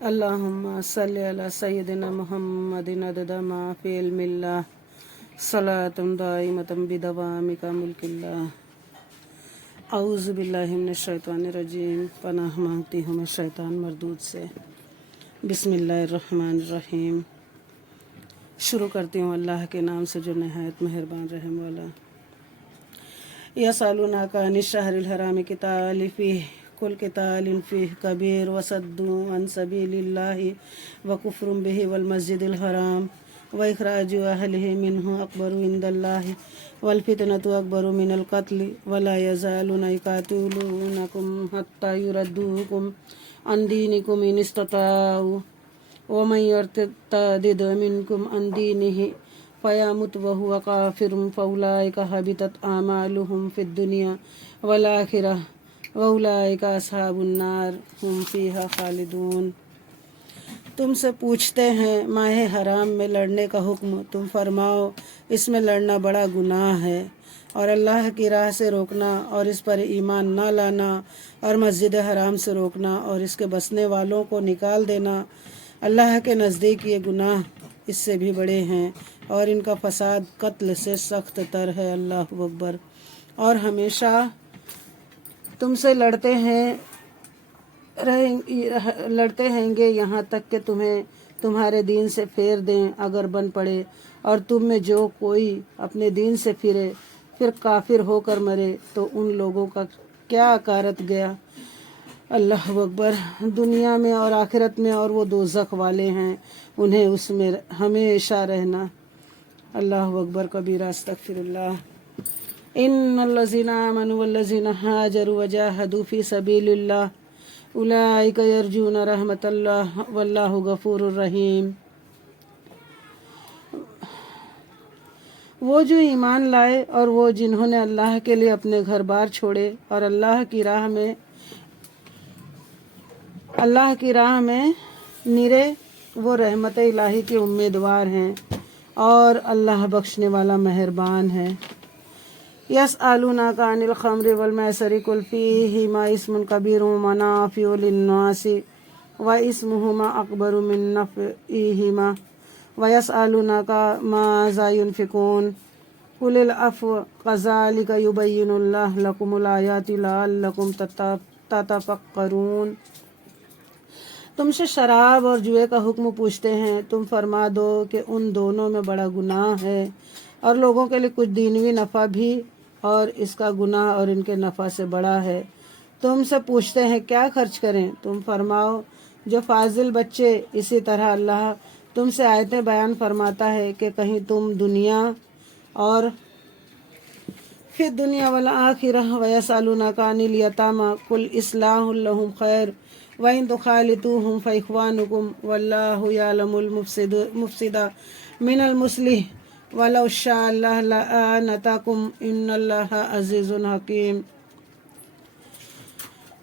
اللهم صل على سيدنا محمد عدد ما في علم الله صلاة دائمة بدوامك ملك الله. اعوذ باللہ من الشیطان الرجیم. پناہ مانگتی ہوں میں شیطان مردود سے. بسم اللہ الرحمن الرحیم. شروع کرتی ہوں اللہ کے نام سے جو نہایت مہربان رحم والا. یسألونک عن الشہر الحرام قتال فیہ کل قتال فیہ کبیر وصد عن سبیل اللہ وکفر بہ والمسجد الحرام واخراج اہلہ منہ اکبر عند اللہ والفتنۃ اکبر من القتل ولا یزالون یقاتلونکم حتی یردوکم عن دینکم ان استطاعوا ومن یرتد منکم عن دینہ فیمت وہو کافر فاولئک حبطت اعمالہم فی الدنیا والآخرہ واولئک اصحاب النار ہم فیہا خالدون. تم سے پوچھتے ہیں ماہ حرام میں لڑنے کا حکم. تم فرماؤ اس میں لڑنا بڑا گناہ ہے، اور اللہ کی راہ سے روکنا اور اس پر ایمان نہ لانا اور مسجد حرام سے روکنا اور اس کے بسنے والوں کو نکال دینا اللہ کے نزدیک یہ گناہ اس سے بھی بڑے ہیں، اور ان کا فساد قتل سے سخت تر ہے. اللہ اکبر. اور ہمیشہ تم سے لڑتے ہیں گے یہاں تک کہ تمہیں تمہارے دین سے پھیر دیں اگر بن پڑے، اور تم میں جو کوئی اپنے دین سے پھرے پھر کافر ہو کر مرے تو ان لوگوں کا کیا اکارت گیا. اللہ اکبر. دنیا میں اور آخرت میں اور وہ دوزخ والے ہیں، انہیں اس میں ہمیشہ رہنا. اللہ اکبر کبیرہ. استغفر اللہ. ان الذین آمنوا والذین ہاجروا وجاہدوا فی سبیل اللہ اولئک یرجون رحمت اللہ واللہ غفور الرحیم. وہ جو ایمان لائے اور وہ جنہوں نے اللہ کے لیے اپنے گھر بار چھوڑے اور اللہ کی راہ میں نرے، وہ رحمت الہی کے امیدوار ہیں، اور اللہ بخشنے والا مہربان ہے. یسألونک عن الخمر والمیسر قل فیہما اسم کبیر ومنافع للناس واسمہما اکبر من نفعہما ویسألونک ماذا ینفقون قل العفو کذالک یبین اللہ لکم الآیات لعلکم تتفکرون. تم سے شراب اور جوئے کا حکم پوچھتے ہیں. تم فرما دو کہ ان دونوں میں بڑا گناہ ہے، اور لوگوں کے لیے کچھ دینوی نفع بھی، اور اس کا گناہ اور ان کے نفع سے بڑا ہے. تم سے پوچھتے ہیں کیا خرچ کریں. تم فرماؤ جو فاضل بچے. اسی طرح اللہ تم سے آیتیں بیان فرماتا ہے کہ کہیں تم دنیا اور فی الدنیا والآخرہ ویسألونک عن الیتامی قل اصلاح لہم خیر وَإِن تُخَالِطُوهُمْ فَإِخْوَانُكُمْ وَاللَّهُ يَعْلَمُ الْمُفْسِدَ مِنَ الْمُصْلِحِ وَلَوْ شَاءَ اللَّهُ لَأَعَانَتَكُمْ إِنَّ اللَّهَ عَزِيزٌ حَكِيمٌ.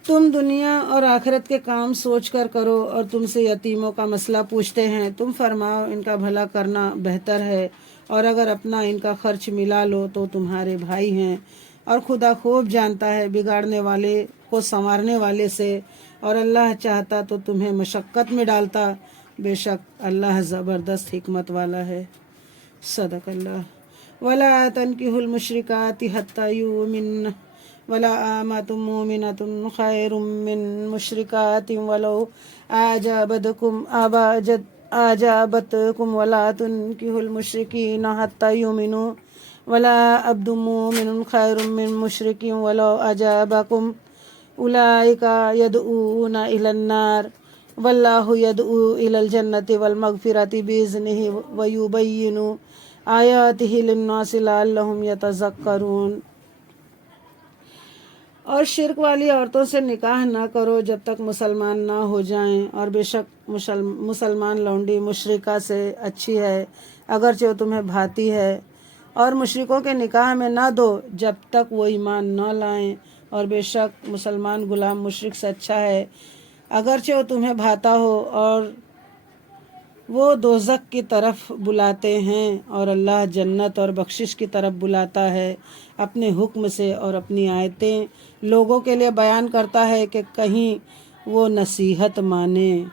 تم دنیا اور آخرت کے کام سوچ کر کرو، اور تم سے یتیموں کا مسئلہ پوچھتے ہیں. تم فرماؤ ان کا بھلا کرنا بہتر ہے، اور اگر اپنا ان کا خرچ ملا لو تو تمہارے بھائی ہیں، اور خدا خوب جانتا ہے بگاڑنے والے کو سنوارنے والے سے، اور اللہ چاہتا تو تمہیں مشقت میں ڈالتا. بے شک اللہ زبردست حکمت والا ہے. صدق اللہ. وَلَا تَنكِحُوا الْمُشْرِكَاتِ حَتَّى يُؤْمِنَّ وَلَأَمَةٌ مُؤْمِنَةٌ خَيْرٌ مِّن مُشْرِكَةٍ وَلَوْ أَعْجَبَتْكُمْ وَلَا تُنكِحُوا الْمُشْرِكِينَ حَتَّى يُؤْمِنُوا وَلَعَبْدٌ مُّؤْمِنٌ خَيْرٌ مِّن مُشْرِكٍ وَلَوْ أَعْجَبَكُمْ اولئک یدعون الی النار واللہ یدعو الی الجنۃ والمغفرۃ باذنہ ویبین آیاتہ للناس لعلہم یتذکرون. اور شرک والی عورتوں سے نکاح نہ کرو جب تک مسلمان نہ ہو جائیں، اور بے شک مسلمان لونڈی مشرکہ سے اچھی ہے اگرچہ وہ تمہیں بھاتی ہے. اور مشرکوں کے نکاح میں نہ دو جب تک وہ ایمان نہ لائیں، اور بے شک مسلمان غلام مشرک سے اچھا ہے اگرچہ وہ تمہیں بھاتا ہو. اور وہ دوزخ کی طرف بلاتے ہیں، اور اللہ جنت اور بخشش کی طرف بلاتا ہے اپنے حکم سے، اور اپنی آیتیں لوگوں کے لیے بیان کرتا ہے کہ کہیں وہ نصیحت مانیں.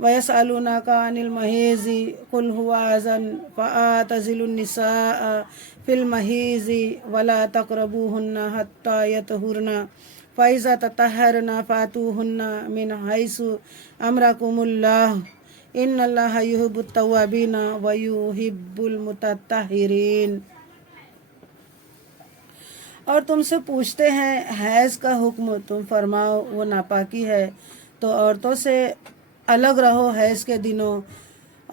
وَيَسْأَلُونَكَ عَنِ الْمَحِيضِ قُلْ هُوَ أَذًى فَاعْتَزِلُوا النِّسَاءَ فِي الْمَحِيضِ وَلَا تَقْرَبُوهُنَّ حَتَّى يَطْهُرْنَ فَإِذَا تَطَهَّرْنَ فَأْتُوهُنَّ مِنْ حَيْثُ أَمَرَكُمُ اللَّهُ إِنَّ اللَّهَ يُحِبُّ التَّوَّابِينَ وَيُحِبُّ الْمُتَطَّهِّرِينَ۔ اور تم سے پوچھتے ہیں حیض کا حکم، تم فرماؤ وہ ناپاکی ہے، تو عورتوں سے الگ رہو حیض کے دنوں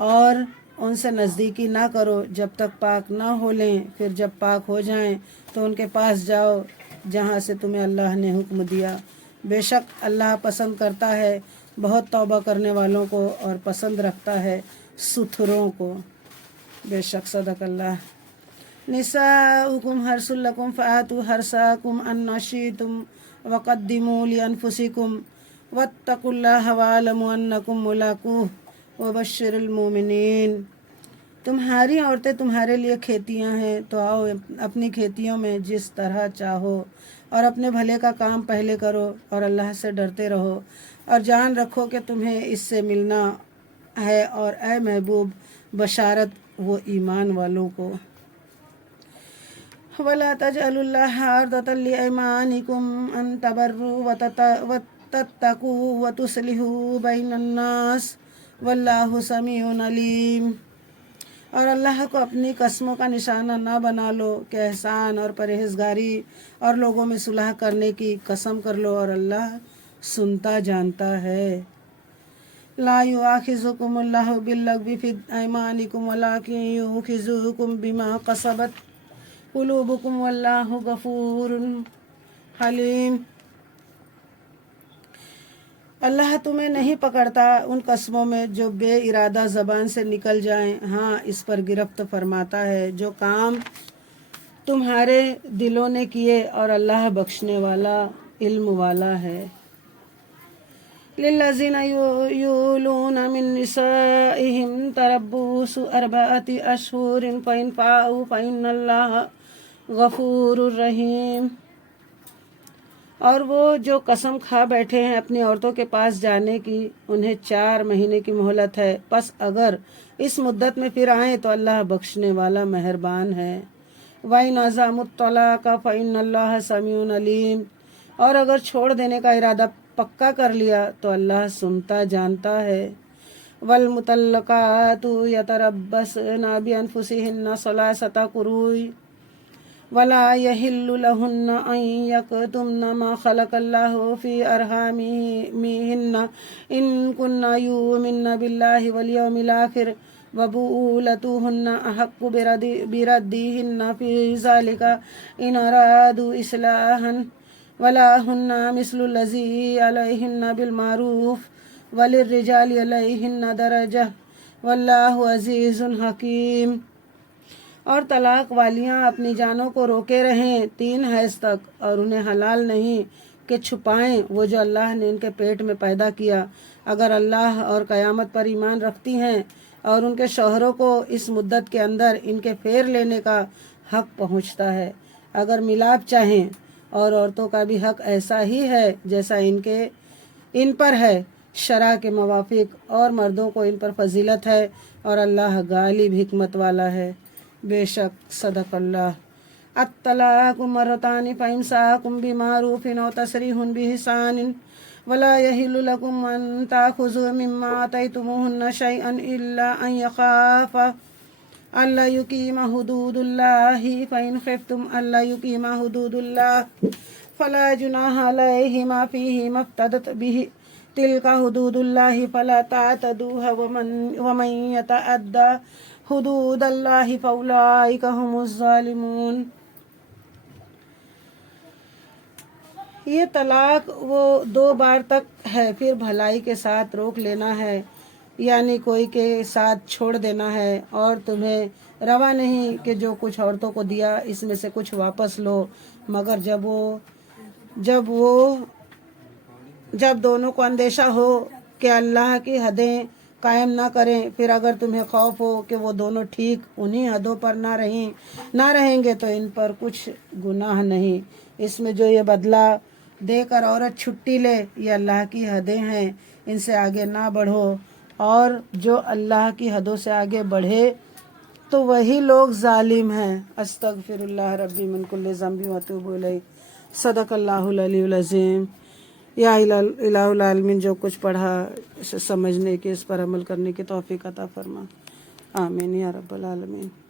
اور ان سے نزدیکی نہ کرو جب تک پاک نہ ہو لیں، پھر جب پاک ہو جائیں تو ان کے پاس جاؤ جہاں سے تمہیں اللہ نے حکم دیا۔ بے شک اللہ پسند کرتا ہے بہت توبہ کرنے والوں کو اور پسند رکھتا ہے ستھروں کو۔ بے شک صدق اللہ۔ نساؤکم حرث لکم فآتوا حرثکم أنی شئتم وقدموا لأنفسکم واتقوا اللہ واعلموا انکم ملاقوہ وبشر المؤمنین۔ تمہاری عورتیں تمہارے لیے کھیتیاں ہیں، تو آؤ اپنی کھیتیوں میں جس طرح چاہو اور اپنے بھلے کا کام پہلے کرو اور اللہ سے ڈرتے رہو، اور جان رکھو کہ تمہیں اس سے ملنا ہے، اور اے محبوب بشارت وہ ایمان والوں کو۔ وَلَا تَجْعَلُوا اللَّهَ عُرْضَةً لِأَيْمَانِكُمْ أَن تَبَرُّوا وَتَتَّقُوا وَتُصْلِحُوا بَيْنَ النَّاسِ وَاللَّهُ سَمِيعٌ عَلِيمٌ۔ اور اللہ کو اپنی قسموں کا نشانہ نہ بنا لو کہ احسان اور پرہیزگاری اور لوگوں میں صلح کرنے کی قسم کر لو، اور اللہ سنتا جانتا ہے۔ لا يؤاخذكم الله باللغو في أيمانكم ولكن يؤاخذكم بما كسبت قلوبكم والله غفور حلیم۔ اللہ تمہیں نہیں پکڑتا ان قسموں میں جو بے ارادہ زبان سے نکل جائیں، ہاں اس پر گرفت فرماتا ہے جو کام تمہارے دلوں نے کیے، اور اللہ بخشنے والا علم والا ہے۔ للذین یولون من نسائہم تربص 4 اشہر فإن فاءوا فإن اللہ غفور رحیم۔ اور وہ جو قسم کھا بیٹھے ہیں اپنی عورتوں کے پاس جانے کی، انہیں 4 مہینے کی مہلت ہے، پس اگر اس مدت میں پھر آئیں تو اللہ بخشنے والا مہربان ہے۔ وَإِنْ عَزَمُوا الطَّلَاقَ فَإِنَّ اللَّهَ سَمِيعٌ عَلِيمٌ۔ اور اگر چھوڑ دینے کا ارادہ پکا کر لیا تو اللہ سنتا جانتا ہے۔ وَالْمُطَلَّقَاتُ يَتَرَبَّصْنَ بِأَنفُسِهِنَّ 3 قُرُوءٍ وَلَا يَحِلُّ لَهُنَّ أَن يَكْتُمْنَ مَا خَلَقَ اللَّهُ فِي أَرْحَامِهِنَّ إِن كُنَّ يُؤْمِنَّ بِاللَّهِ وَالْيَوْمِ الْآخِرِ وَبُعُولَتُهُنَّ أَحَقُّ بِرَدِّهِنَّ فِي ذَلِكَ إِنْ أَرَادُوا إِصْلَاحًا وَلَهُنَّ مِثْلُ الَّذِي عَلَيْهِنَّ بِالْمَعْرُوفِ وَلِلرِّجَالِ عَلَيْهِنَّ دَرَجَةٌ وَاللَّهُ عَزِيزٌ حَكِيمٌ۔ اور طلاق والیاں اپنی جانوں کو روکے رہیں 3 حیض تک، اور انہیں حلال نہیں کہ چھپائیں وہ جو اللہ نے ان کے پیٹ میں پیدا کیا، اگر اللہ اور قیامت پر ایمان رکھتی ہیں، اور ان کے شوہروں کو اس مدت کے اندر ان کے پھیر لینے کا حق پہنچتا ہے، اگر ملاپ چاہیں، اور عورتوں کا بھی حق ایسا ہی ہے جیسا ان پر ہے شرع کے موافق، اور مردوں کو ان پر فضیلت ہے، اور اللہ غالب حکمت والا ہے۔ بے شک صدق اللہ۔ الطلاق مرتان فإمساك بمعروف أو تسريح بإحسان ولا يحل لكم أن تأخذوا مما آتيتموهن شيئا إلا أن يخافا ألا يقيما حدود الله فإن خفتم ألا يقيما حدود الله فلا جناح عليهما فيما افتدت به تلك حدود الله فلا تعتدوها ومن يتعدى حدود اللہ فاولئک هم الظالمون۔ یہ طلاق وہ 2 بار تک ہے، پھر بھلائی کے ساتھ روک لینا ہے، یعنی کوئی کے ساتھ چھوڑ دینا ہے، اور تمہیں روا نہیں کہ جو کچھ عورتوں کو دیا اس میں سے کچھ واپس لو، مگر جب دونوں کو اندیشہ ہو کہ اللہ کی حدیں قائم نہ کریں، پھر اگر تمہیں خوف ہو کہ وہ دونوں ٹھیک انہی حدوں پر نہ رہیں گے تو ان پر کچھ گناہ نہیں۔ اس میں جو یہ بدلہ دے کر عورت چھٹی لے، یہ اللہ کی حدیں ہیں، ان سے آگے نہ بڑھو، اور جو اللہ کی حدوں سے آگے بڑھے تو وہی لوگ ظالم ہیں۔ استغفر اللہ ربی من کل ذنب واتوب الیہ۔ صدق اللہ العلی العظیم۔ یا الہ العالمین، جو کچھ پڑھا اسے سمجھنے کی، اس پر عمل کرنے کی توفیق عطا فرما۔ آمین یا رب العالمین۔